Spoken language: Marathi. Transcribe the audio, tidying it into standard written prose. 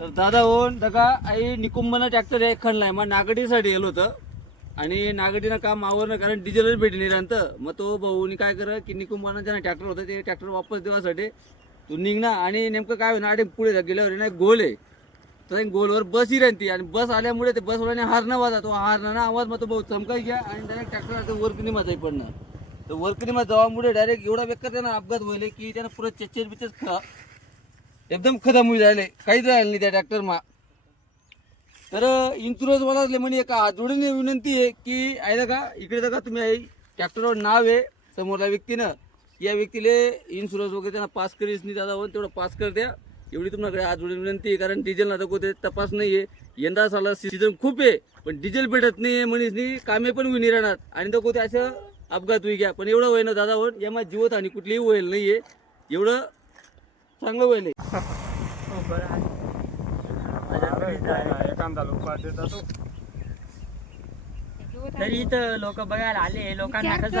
तर दादा होऊन दगा आई निकुंभनं ट्रॅक्टर एक खणलाय मग नागडीसाठी गेलो होतं आणि नागडीनं काम आवरलं कारण डिझेलच भेटली निरांत. मग तो भाऊनी काय कर की निकुंभानं ज्यांना ट्रॅक्टर होतं ते ट्रॅक्टर वापस देवासाठी तू निघना आणि नेमकं काय होणार आणि पुढे गेल्यावर ना गोल आहे तर गोलवर बस ही राहते आणि बस आल्यामुळे ते बसवाल्याने हारणं वाजा तो हारणारा आवाज मग तो भाऊ चमकाय घ्या आणि डायरेक्ट ट्रॅक्टर वरकनी माझाही पडणार. तर वरकनी मध्ये जावामुळे डायरेक्ट एवढा बेकार त्यांना अपघात व्हायले की त्यांना पुरं चेचेर बिचेर एकदम खतम होई राहिले काहीच राहिलं नाही त्या ट्रॅक्टर मा. तर इन्शुरन्स वाला म्हणे एका हात जोडून विनंती आहे की आहे का इकडे का तुम्ही ट्रॅक्टरवर नाव आहे समोरल्या व्यक्तीनं या व्यक्तीला इन्शुरन्स वगैरे त्यांना पास करीच नाही दादा तेवढं पास कर द्या एवढी तुमच्याकडे हात जोडून विनंती आहे. कारण डिझेल ना कोणते तपास नाही आहे यंदा साला सीझन खूप आहे पण डिझेल भेटत नाही म्हणीच नाही कामे पण होई नाही राहणार आणि तर कोणते असं अपघात होई घ्या पण एवढं होईल ना दादा होईल यामा जीवत आणि कुठलीही होईल नाही आहे एवढं चांगलं होईल. एखादा लोक देतात तो तरी इथं लोक बघायला आले लोकांना कसं